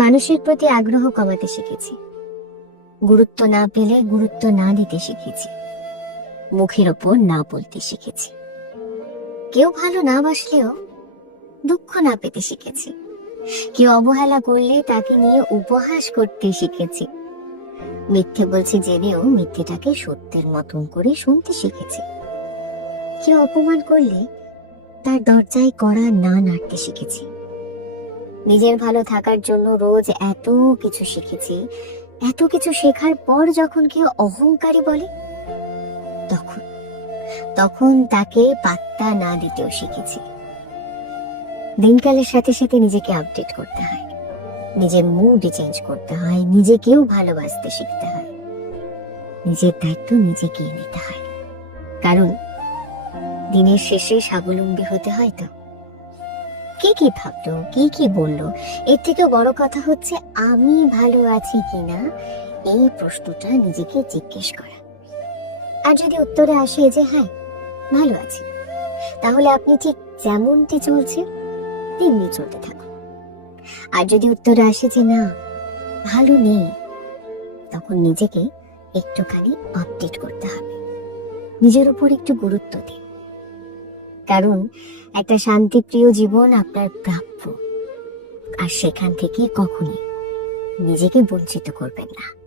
মানুষের প্রতি আগ্রহ কমাতে শিখেছি। গুরুত্ব না পেলে গুরুত্ব না দিতে শিখেছি। মুখের ওপর না বলতে শিখেছি। কেউ ভালো না বাসলেও দুঃখ না পেতে শিখেছি। কেউ অবহেলা করলে তাকে নিয়ে উপহাস করতে শিখেছি। মিথ্যে বলছি জেনেও মিথ্যেটাকে সত্যের মতন করে শুনতে শিখেছি। কেউ অপমান করলে তার দরজায় করা না নাড়তে শিখেছি। নিজের ভালো থাকার জন্য রোজ এত কিছু শিখেছি, এত কিছু শেখার পর যখন কেউ অহংকারী বলে, তখন তখন তাকে পাত্তা না দিতেও শিখেছি। দিনকালের সাথে সাথে নিজেকে আপডেট করতে হয় নিজের মুড চেঞ্জ করতে হয়, নিজেকেও ভালোবাসতে শিখতে হয়, নিজের দায়িত্ব নিজেকে নিতে হয়। কারণ, দিনের শেষে স্বাবলম্বী হতে হয় তো। কে কি ভাবলো কে কি বলল? এর থেকে বড় কথা হচ্ছে, আমি ভালো আছি কিনা? এই প্রশ্নটা নিজেকে জিজ্ঞেস করা। আর যদি উত্তরে আসে যে হ্যাঁ ভালো আছি, তাহলে আপনি ঠিক যেমনটি চলছে, তেমনি চলতে থাকুন। আর যদি উত্তরে আসে যে না, ভালো নেই, তখন নিজেকে একটুখানি আপডেট করতে হবে। নিজের উপর একটু গুরুত্ব দিন। কারণ একটা শান্তিপ্রিয় জীবন আপনার প্রাপ্য। আর সেখান থেকে কখনই নিজেকে বঞ্চিত করবেন না।